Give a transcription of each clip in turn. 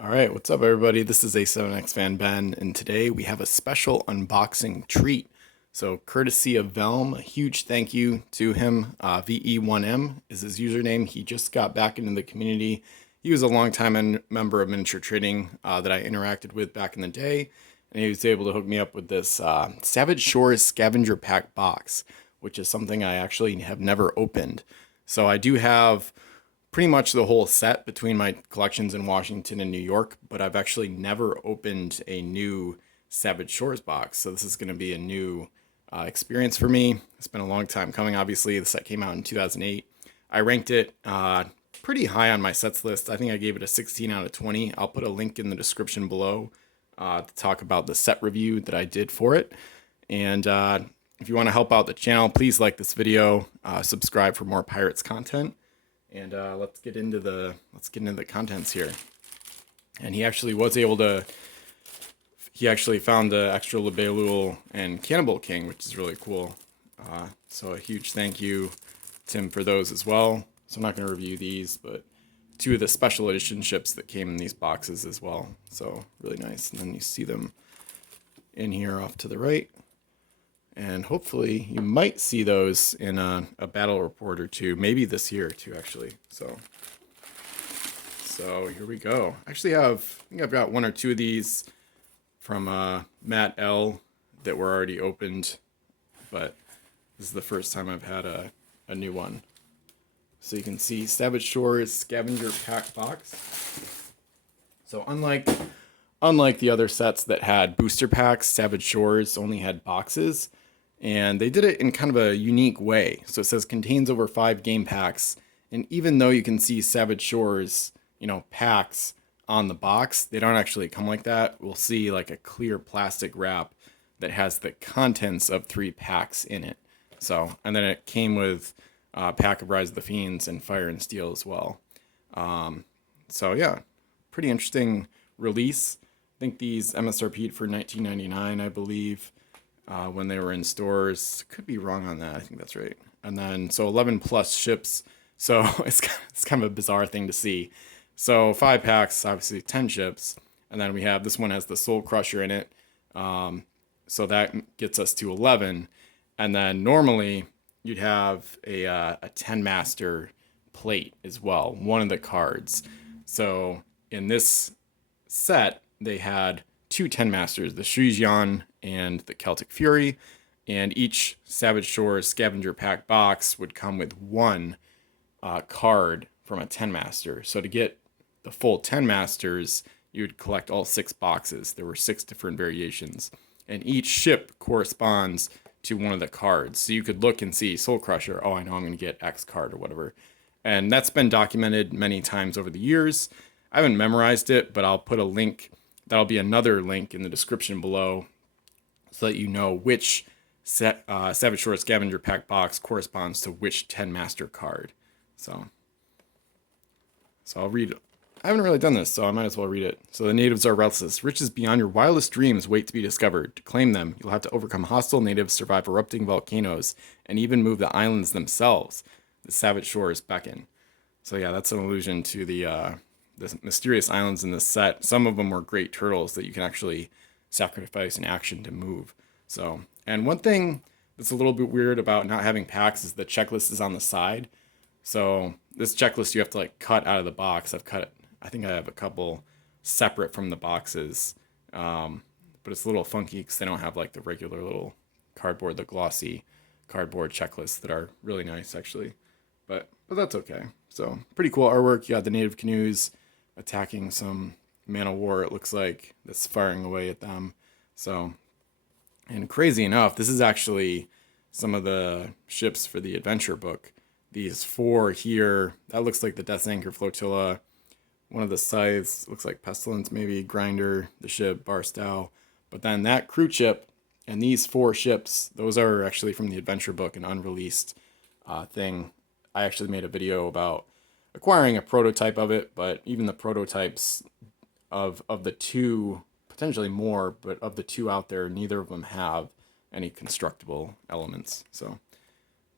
All right, what's up, everybody? This is A7X Fan Ben, and today we have a special unboxing treat. So, courtesy of Velm, a huge thank you to him. VE1M is his username. He just got back into the community. He was a longtime member of miniature trading that I interacted with back in the day, and he was able to hook me up with this Savage Shores Scavenger Pack box, which is something I actually have never opened. So, I do have pretty much the whole set between my collections in Washington and New York, but I've actually never opened a new Savage Shores box. So this is going to be a new experience for me. It's been a long time coming. Obviously, the set came out in 2008. I ranked it pretty high on my sets list. I think I gave it a 16 out of 20. I'll put a link in the description below to talk about the set review that I did for it. And if you want to help out the channel, please like this video, subscribe for more Pirates content. And let's get into the contents here. And he actually was able to. He actually found the extra Libelule and Cannibal King, which is really cool. So a huge thank you to him for those as well. So I'm not going to review these, but two of the special edition ships that came in these boxes as well. So really nice. And then you see them in here off to the right. And hopefully you might see those in a battle report or two, maybe this year too, actually. So here we go. Actually, I think I've got one or two of these from Matt L that were already opened, but this is the first time I've had a new one. So you can see Savage Shores Scavenger Pack box. So unlike the other sets that had booster packs, Savage Shores only had boxes. And they did it in kind of a unique way. So it says contains over 5 game packs. And even though you can see Savage Shores, packs on the box, they don't actually come like that. We'll see like a clear plastic wrap that has the contents of 3 packs in it. So, and then it came with a pack of Rise of the Fiends and Fire and Steel as well. So yeah, pretty interesting release. I think these MSRP'd for $19.99, I believe. When they were in stores. Could be wrong on that. I think that's right. And then, so 11 plus ships. So it's kind of a bizarre thing to see. So 5 packs, obviously 10 ships. And then we have, this one has the Soul Crusher in it. So that gets us to 11. And then normally you'd have a 10 master plate as well, one of the cards. So in this set, they had 2 10 masters, the Shui Xian and the Celtic Fury, and each Savage Shores Scavenger Pack box would come with 1 card from a 10 master. So to get the full 10 masters, you'd collect all 6 boxes. There were 6 different variations, and each ship corresponds to one of the cards. So you could look and see Soul Crusher, oh, I know I'm going to get X card or whatever. And that's been documented many times over the years. I haven't memorized it, but I'll put a link. That'll be another link in the description below so that you know which Savage Shores Scavenger Pack box corresponds to which 10 master card. So I'll read. I haven't really done this, so I might as well read it. So the natives are restless. Riches beyond your wildest dreams wait to be discovered. To claim them, you'll have to overcome hostile natives, survive erupting volcanoes, and even move the islands themselves. The Savage Shores beckon. So yeah, that's an allusion to the mysterious islands in this set. Some of them were great turtles that you can actually sacrifice an action to move. So, and one thing that's a little bit weird about not having packs is the checklist is on the side. So this checklist you have to like cut out of the box. I think I have a couple separate from the boxes, but it's a little funky because they don't have like the regular little cardboard, the glossy cardboard checklists that are really nice actually. But that's okay. So pretty cool artwork. You got the native canoes attacking some man of war, it looks like, that's firing away at them. So, and crazy enough, this is actually some of the ships for the adventure book. These 4 here, that looks like the Death's Anchor Flotilla. One of the scythes looks like Pestilence, maybe Grinder, the ship, Barstow. But then that crew ship and these 4 ships, those are actually from the adventure book, an unreleased thing. I actually made a video about acquiring a prototype of it, but even the prototypes of the 2, potentially more, but of the 2 out there, neither of them have any constructible elements. So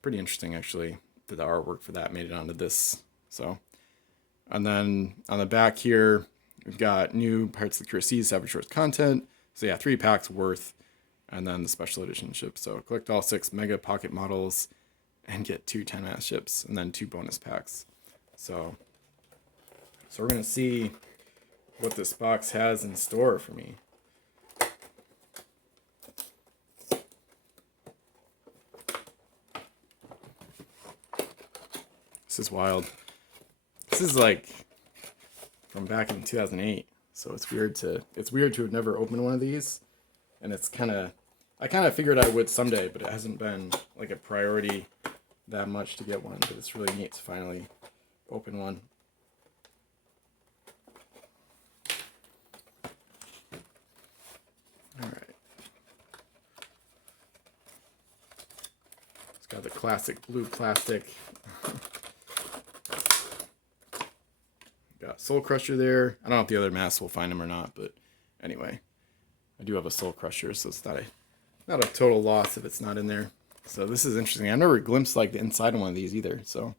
pretty interesting actually that the artwork for that made it onto this. So, and then on the back here, We've got new Pirates of the Caribbean Savage Shores content. So yeah, 3 packs worth. And then the special edition ships. So collect all 6 mega pocket models and get 2 10-mass ships. And then 2 bonus packs. So we're going to see what this box has in store for me. This is wild. This is like from back in 2008. So it's weird to have never opened one of these. And it's I kind of figured I would someday, but it hasn't been like a priority that much to get one. But it's really neat to finally open one. All right. It's got the classic blue plastic. Got Soul Crusher there. I don't know if the other masks will find him or not, but anyway, I do have a Soul Crusher, so it's not a total loss if it's not in there. So this is interesting. I've never glimpsed like the inside of one of these either. So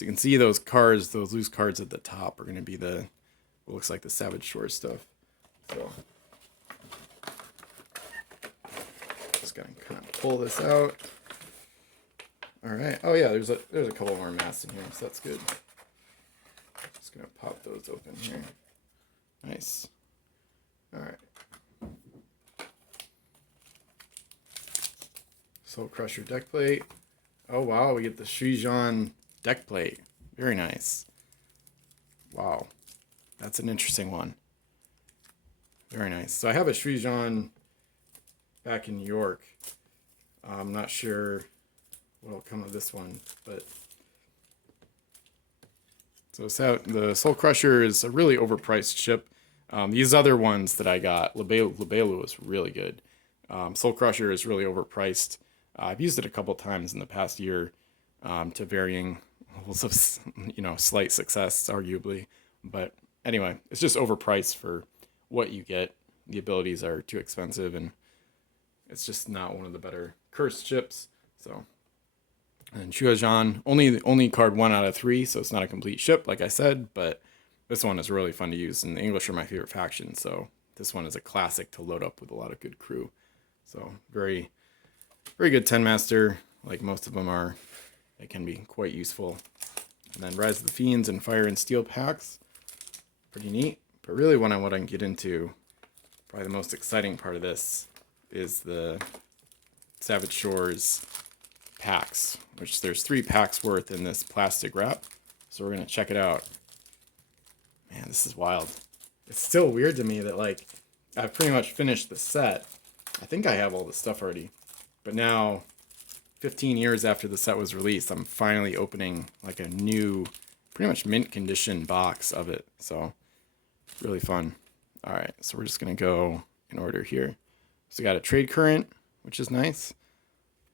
you can see those cards, those loose cards at the top are going to be what looks like the Savage Shores stuff. So just gonna kind of pull this out. All right. Oh yeah, there's a couple more masks in here, so that's good. Just gonna pop those open here. Nice. All right. Soul Crusher deck plate. Oh wow, we get the Shui Xian deck plate. Very nice. Wow, that's an interesting one. Very nice. So I have a Shui Xian back in New York. I'm not sure what'll come of this one, but so the Soul Crusher is a really overpriced ship. These other ones that I got, Lebelu is really good. Soul Crusher is really overpriced. I've used it a couple times in the past year to varying levels of, slight success, arguably. But anyway, it's just overpriced for what you get. The abilities are too expensive, and it's just not one of the better cursed ships. So, and Shui Xian, only card 1 out of 3, so it's not a complete ship, like I said. But this one is really fun to use, and the English are my favorite faction. So this one is a classic to load up with a lot of good crew. So very, very good 10 master, like most of them are. It can be quite useful. And then Rise of the Fiends and Fire and Steel packs. Pretty neat. But really what I want to get into, probably the most exciting part of this, is the Savage Shores packs, which there's 3 packs worth in this plastic wrap. So we're going to check it out. Man, this is wild. It's still weird to me that, like, I've pretty much finished the set. I think I have all the stuff already. But now, 15 years after the set was released, I'm finally opening like a new, pretty much mint condition box of it. So, really fun. All right, so we're just going to go in order here. So we got a Trade Current, which is nice.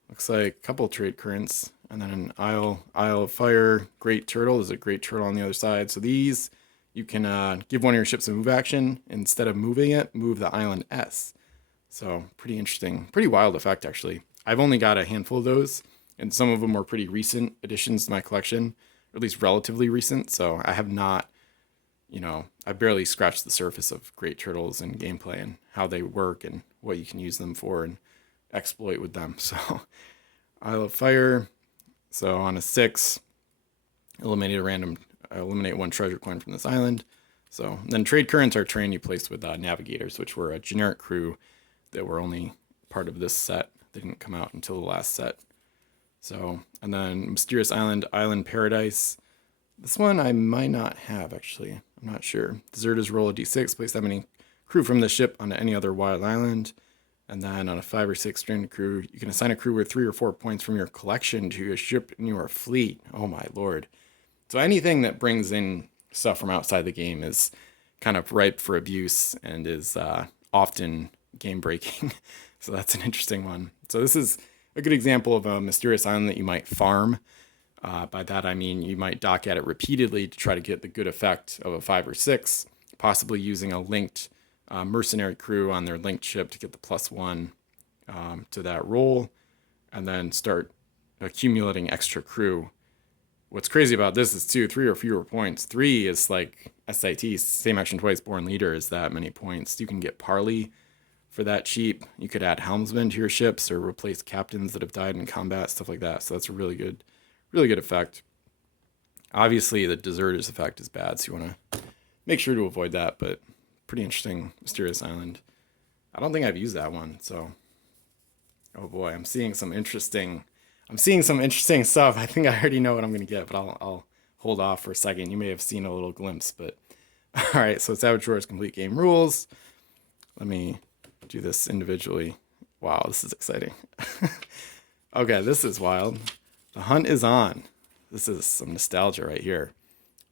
Looks like a couple trade currents. And then an Isle of Fire, Great Turtle. There's a Great Turtle on the other side. So these, you can give one of your ships a move action. Instead of moving it, move the island S. So pretty interesting. Pretty wild effect, actually. I've only got a handful of those, and some of them were pretty recent additions to my collection, or at least relatively recent. So I have not, I barely scratched the surface of Great Turtles and gameplay and how they work and what you can use them for and exploit with them. So Isle of Fire. So on a 6, eliminate 1 treasure coin from this island. So then Trade Currents are terrain you place with Navigators, which were a generic crew that were only part of this set. They didn't come out until the last set. So, and then Mysterious Island, Island Paradise. This one I might not have, actually. I'm not sure. Deserters roll a d6, place that many crew from the ship onto any other wild island. And then on a 5 or 6 stranded crew, you can assign a crew with 3 or 4 points from your collection to your ship in your fleet. Oh my lord. So anything that brings in stuff from outside the game is kind of ripe for abuse and is often game breaking. So that's an interesting one. So this is a good example of a mysterious island that you might farm. By that I mean you might dock at it repeatedly to try to get the good effect of a 5 or 6, possibly using a linked mercenary crew on their linked ship to get the +1 to that roll, and then start accumulating extra crew what's crazy about this is 3 or fewer points. 3 is like SIT, same action twice, born leader is that many points. You can get parley for that cheap. You could add helmsmen to your ships or replace captains that have died in combat, stuff like that. So that's a really good effect. Obviously, the deserters effect is bad, so you want to make sure to avoid that, but pretty interesting Mysterious Island. I don't think I've used that one, so oh boy, I'm seeing some interesting stuff. I think I already know what I'm going to get, but I'll hold off for a second. You may have seen a little glimpse, but all right, so Savage Roar's complete game rules. Let me do this individually. Wow, this is exciting. Okay, this is wild. The hunt is on. This is some nostalgia right here.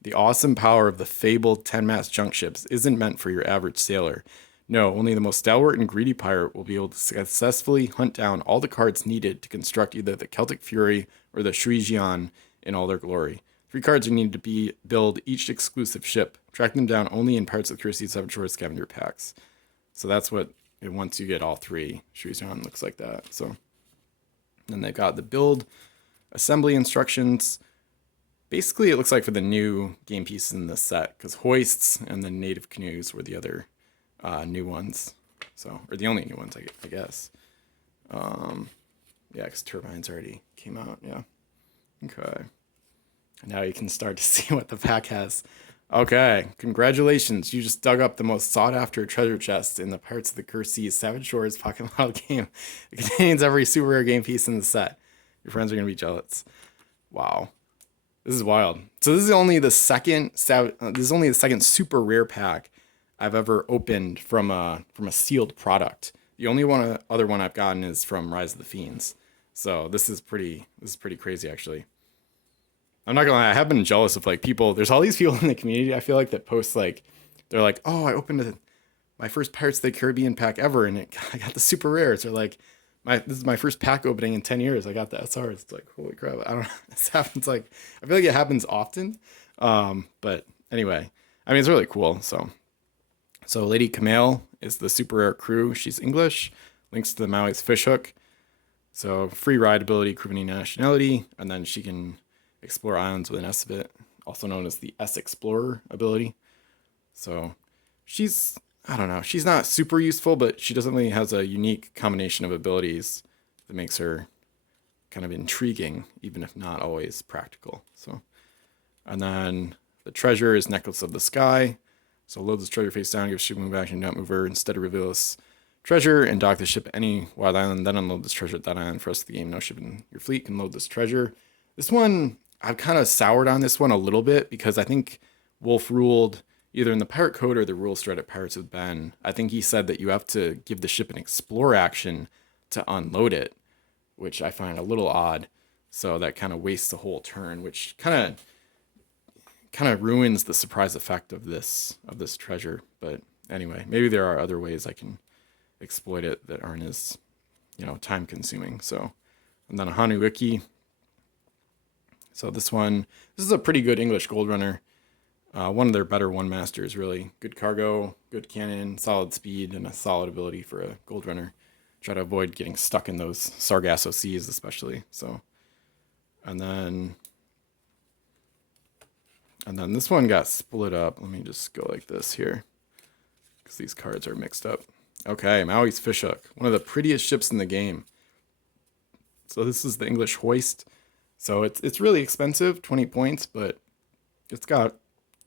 The awesome power of the fabled 10-mast junk ships isn't meant for your average sailor. No, only the most stalwart and greedy pirate will be able to successfully hunt down all the cards needed to construct either the Celtic Fury or the Shui Xian in all their glory. 3 cards are needed to build each exclusive ship. Track them down only in Pirates of the Caribbean SS Scavenger Packs. So that's what, once you get all 3, Shui Xian looks like that. So then they've got the build assembly instructions. Basically, it looks like for the new game pieces in this set, because hoists and the native canoes were the other new ones. So, or the only new ones, I guess. Yeah, because turbines already came out. Yeah. Okay. Now you can start to see what the pack has. Okay, congratulations. You just dug up the most sought-after treasure chest in the Pirates of the Caribbean Savage Shores Pocket Model game. It contains every super rare game piece in the set. Your friends are going to be jealous. Wow. This is wild. So this is only the second super rare pack I've ever opened from a sealed product. The only other one I've gotten is from Rise of the Fiends. So this is pretty crazy actually. I'm not gonna lie, I have been jealous of like people. There's all these people in the community I feel like that post like they're like, oh, I opened my first Pirates of the Caribbean pack ever, and I got the super rares. Or like, this is my first pack opening in 10 years. I got the SRs. It's like, holy crap! I don't know. This happens like I feel like it happens often. But anyway, I mean it's really cool. So Lady Camille is the super rare crew. She's English. Links to the Maui's fishhook. So free ride ability, crew any nationality, and then she can explore islands with an S of it, also known as the S Explorer ability. So I don't know, she's not super useful, but she definitely has a unique combination of abilities that makes her kind of intriguing, even if not always practical. So, and then the treasure is Necklace of the Sky. So load this treasure face down, give ship move action, not move her, instead of reveal this treasure and dock the ship at any wild island, then unload this treasure at that island. For us, the game, no ship in your fleet can load this treasure. This one, I've kind of soured on this one a little bit because I think Wolf ruled either in the Pirate Code or the rules thread at Pirates with Ben. I think he said that you have to give the ship an explore action to unload it, which I find a little odd. So that kind of wastes the whole turn, which kind of ruins the surprise effect of this treasure. But anyway, maybe there are other ways I can exploit it that aren't as time consuming. So, and then a Hanu Wiki. So this is a pretty good English Gold Runner. One of their better one masters, really. Good cargo, good cannon, solid speed, and a solid ability for a Gold Runner. Try to avoid getting stuck in those Sargasso seas, especially. So, and then this one got split up. Let me just go like this here, because these cards are mixed up. Okay, Maui's Fishhook, one of the prettiest ships in the game. So this is the English Hoist. So it's really expensive, 20 points, but it's got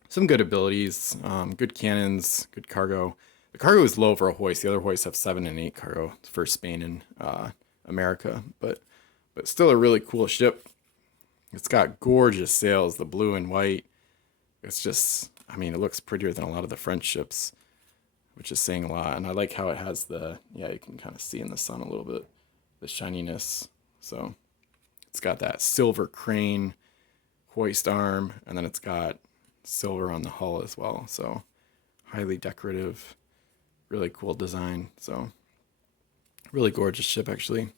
some good abilities, good cannons, good cargo. The cargo is low for a hoist. The other hoists have 7 and 8 cargo for Spain and America, but still a really cool ship. It's got gorgeous sails, the blue and white. It's just, I mean, it looks prettier than a lot of the French ships, which is saying a lot. And I like how it has you can kind of see in the sun a little bit, the shininess. So it's got that silver crane hoist arm, and then it's got silver on the hull as well. So highly decorative, really cool design. So really gorgeous ship, actually.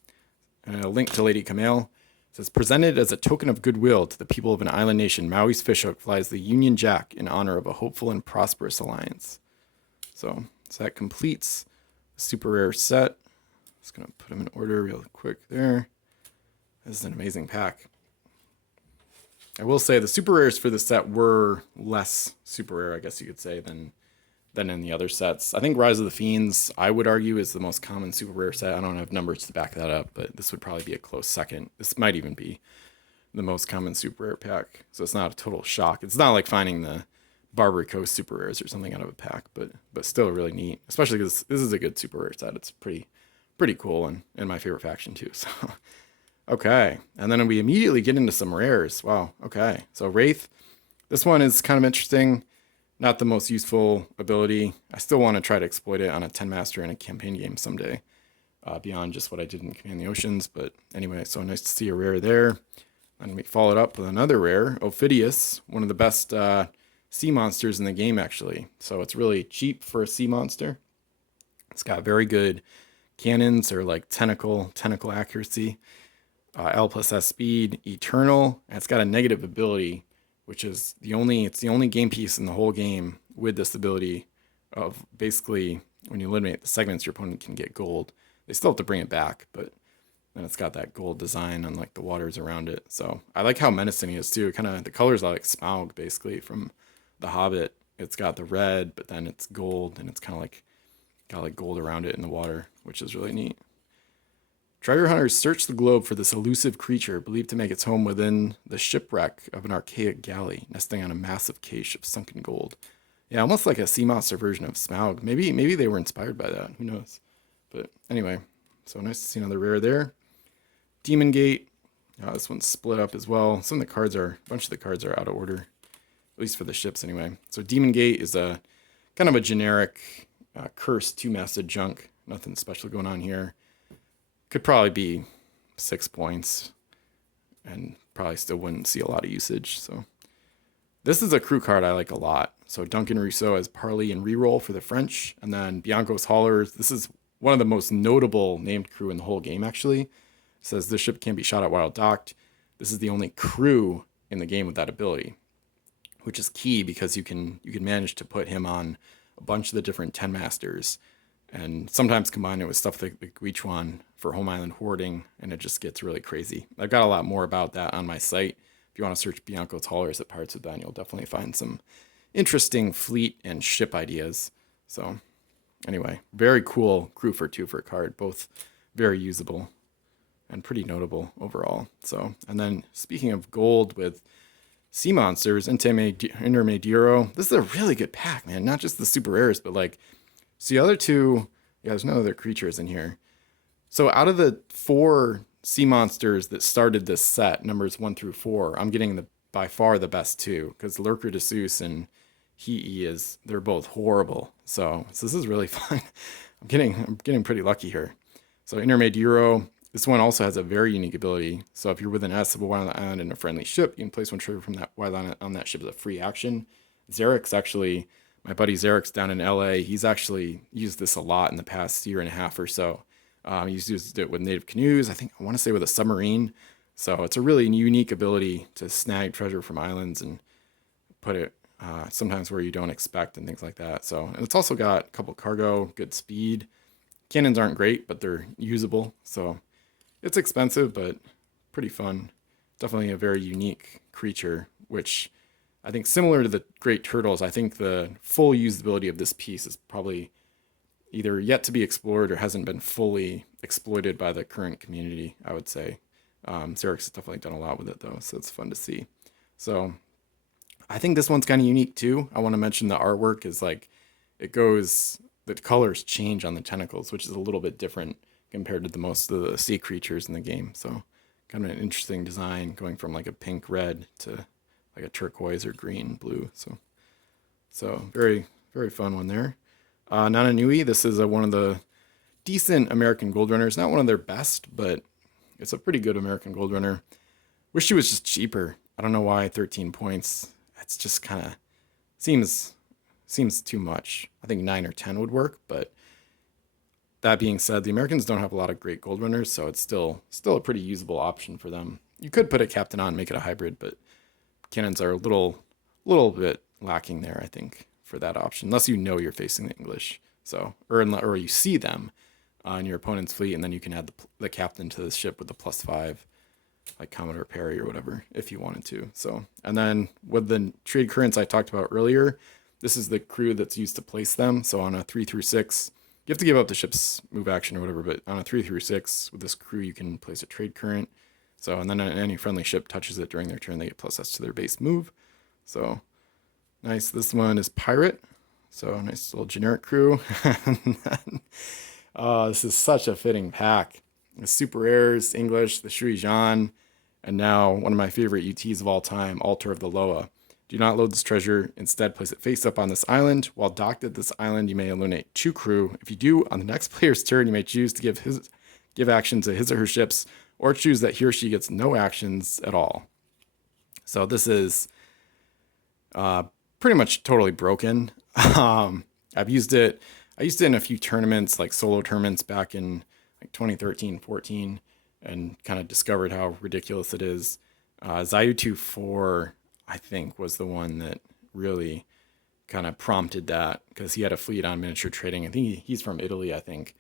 And a link to Lady Camille. It says, presented as a token of goodwill to the people of an island nation, Maui's Fishhook flies the Union Jack in honor of a hopeful and prosperous alliance. So that completes the super rare set. Just going to put them in order real quick there. This is an amazing pack. I will say the super rares for this set were less super rare, I guess you could say, than in the other sets. I think Rise of the Fiends, I would argue, is the most common super rare set. I don't have numbers to back that up, but this would probably be a close second. This might even be the most common super rare pack, so it's not a total shock. It's not like finding the Barbary Coast super rares or something out of a pack, but still really neat, especially because this is a good super rare set. It's pretty cool and my favorite faction too. So okay, and then we immediately get into some rares. Wow. Okay, so Wraith. This one is kind of interesting. Not the most useful ability. I still want to try to exploit it on a 10 master in a campaign game someday, beyond just what I did in Command the Oceans. But anyway, so nice to see a rare there. And we followed up with another rare, Ophidius, one of the best sea monsters in the game, actually. So it's really cheap for a sea monster. It's got very good cannons, or like tentacle accuracy, L plus S speed, eternal, and it's got a negative ability, which is it's the only game piece in the whole game with this ability of basically when you eliminate the segments, your opponent can get gold. They still have to bring it back, but then it's got that gold design on like the waters around it. So I like how menacing it is too. Kind of the colors are like Smaug basically from The Hobbit. It's got the red, but then it's gold, and it's kind of like got like gold around it in the water, which is really neat. Treasure hunters search the globe for this elusive creature believed to make its home within the shipwreck of an archaic galley, nesting on a massive cache of sunken gold. Yeah, almost like a sea monster version of Smaug. Maybe they were inspired by that. Who knows? But anyway, so nice to see another rare there. Demon Gate. This one's split up as well. A bunch of the cards are out of order, at least for the ships anyway. So Demon Gate is a kind of a generic cursed 2-masted junk. Nothing special going on here. Could probably be 6 points and probably still wouldn't see a lot of usage. So this is a crew card I like a lot. So Duncan Rousseau as Parley and Reroll for the French, and then Bianco's Haulers. This is one of the most notable named crew in the whole game, actually. It says this ship can't be shot at while docked. This is the only crew in the game with that ability, which is key because you can manage to put him on a bunch of the different 10 masters, and sometimes combine it with stuff like the Guichuan for home island hoarding, and it just gets really crazy. I've got a lot more about that on my site. If you want to search Bianco's Haulers at Pirates of Ben, you'll definitely find some interesting fleet and ship ideas. So anyway, very cool crew for 2 for a card, both very usable and pretty notable overall. So, and then speaking of gold with sea monsters, Intermediero, this is a really good pack, man. Not just the super rares, but like, so the other two, yeah, there's no other creatures in here. So out of the 4 sea monsters that started this set, numbers 1 through 4, I'm getting by far the best 2, because Lurker de Seuss and Hee they're both horrible. So this is really fun. I'm getting pretty lucky here. So Intermediero, this one also has a very unique ability. So if you're within S of a wild island and a friendly ship, you can place one trigger from that wild island on that ship as a free action. Xerix actually, my buddy Xerix down in LA, he's actually used this a lot in the past year and a half or so. He's used it with native canoes, I want to say with a submarine. So it's a really unique ability to snag treasure from islands and put it sometimes where you don't expect and things like that. So, and it's also got a couple cargo, good speed. Cannons aren't great, but they're usable. So it's expensive, but pretty fun. Definitely a very unique creature, which I think similar to the Great Turtles, I think the full usability of this piece is probably either yet to be explored or hasn't been fully exploited by the current community, I would say. Xerix has definitely done a lot with it, though, so it's fun to see. So I think this one's kind of unique, too. I want to mention the artwork is like, the colors change on the tentacles, which is a little bit different compared to most of the sea creatures in the game. So kind of an interesting design going from like a pink red to like a turquoise or green blue. So very, very fun one there. Nana Nui, this is one of the decent American Gold Runners. Not one of their best, but it's a pretty good American Gold Runner. Wish she was just cheaper. I don't know why 13 points. It's just kind of seems too much. I think 9 or 10 would work, but that being said, the Americans don't have a lot of great Gold Runners, so it's still a pretty usable option for them. You could put a captain on and make it a hybrid, but cannons are a little bit lacking there, I think, for that option, unless you know you're facing the English. So, or you see them in your opponent's fleet, and then you can add the captain to the ship with the +5. like Commodore Perry or whatever, if you wanted to. So, and then with the trade currents I talked about earlier, this is the crew that's used to place them. So on a 3 through 6, you have to give up the ship's move action or whatever, but on a 3 through 6 with this crew, you can place a trade current. So, and then any friendly ship touches it during their turn, they get +S to their base move. So nice. This one is Pirate. So nice little generic crew. This is such a fitting pack. The super rares, English, the Shui Xian, and now one of my favorite UTs of all time, Altar of the Loa. Do not load this treasure. Instead, place it face up on this island. While docked at this island, you may eliminate 2 crew. If you do, on the next player's turn, you may choose to give action to his or her ships, or choose that he or she gets no actions at all. So this is pretty much totally broken. I've used it. I used it in a few tournaments, like solo tournaments back in like 2013, 14, and kind of discovered how ridiculous it is. Zayutu 4, I think, was the one that really kind of prompted that, because he had a fleet on miniature trading. I think he's from Italy, I think.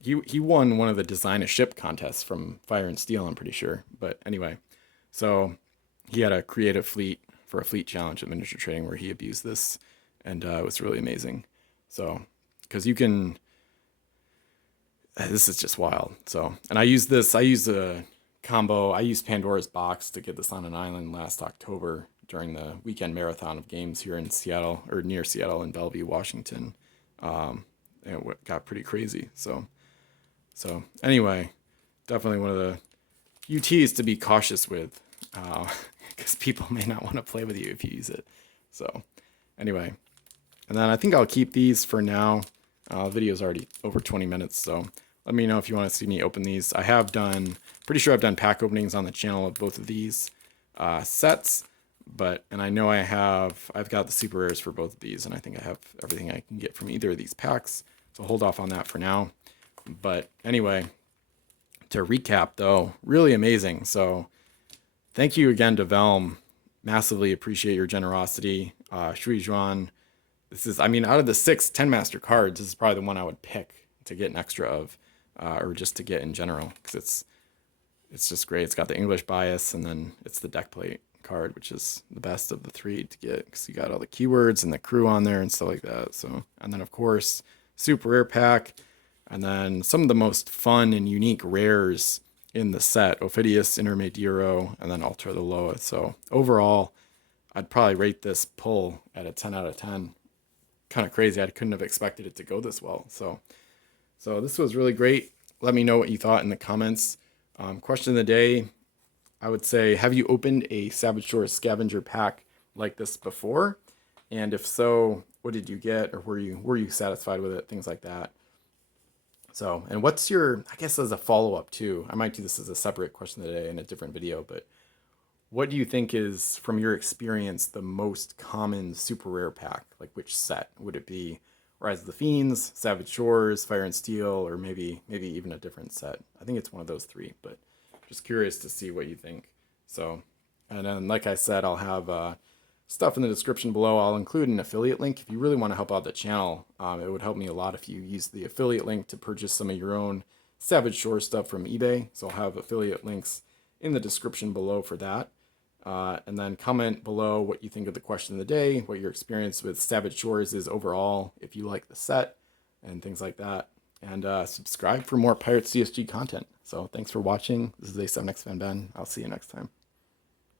He won one of the design a ship contests from Fire and Steel, I'm pretty sure. But anyway, so he had a creative fleet for a fleet challenge at miniature trading where he abused this, and it was really amazing. So, because you can, this is just wild. So, and I used a combo. I used Pandora's Box to get this on an island last October during the weekend marathon of games here in Seattle, or near Seattle in Bellevue, Washington. And it got pretty crazy. So anyway, definitely one of the UTs to be cautious with, because people may not want to play with you if you use it. So anyway, and then I think I'll keep these for now. The video's already over 20 minutes, so let me know if you want to see me open these. I have done, pretty sure I've done pack openings on the channel of both of these sets, and I know I've got the super rares for both of these, and I think I have everything I can get from either of these packs, so hold off on that for now. But anyway, to recap though, really amazing. So thank you again to Velm. Massively appreciate your generosity. Shui Xian, this is, I mean, out of the 6 10 master cards, this is probably the one I would pick to get an extra of, or just to get in general, because it's just great. It's got the English bias, and then it's the deck plate card, which is the best of the 3 to get, because you got all the keywords and the crew on there and stuff like that. So, and then of course, super rare pack, and then some of the most fun and unique rares in the set, Ophidius, Intermediero, and then Altar of the Loa. So overall, I'd probably rate this pull at a 10 out of 10. Kind of crazy. I couldn't have expected it to go this well. So this was really great. Let me know what you thought in the comments. Question of the day, I would say, have you opened a Savage Shores Scavenger Pack like this before? And if so, what did you get, or were you satisfied with it? Things like that. So, and what's your, I guess as a follow-up too, I might do this as a separate question of the day in a different video, but what do you think is, from your experience, the most common super rare pack? Like which set? Would it be Rise of the Fiends, Savage Shores, Fire and Steel, or maybe even a different set? I think it's one of those 3, but just curious to see what you think. So, and then like I said, I'll have stuff in the description below. I'll include an affiliate link if you really want to help out the channel. It would help me a lot if you use the affiliate link to purchase some of your own Savage Shores stuff from eBay. So I'll have affiliate links in the description below for that. And then comment below what you think of the question of the day, what your experience with Savage Shores is overall, if you like the set, and things like that. And subscribe for more Pirate CSG content. So thanks for watching. This is A7X Fan Ben. I'll see you next time.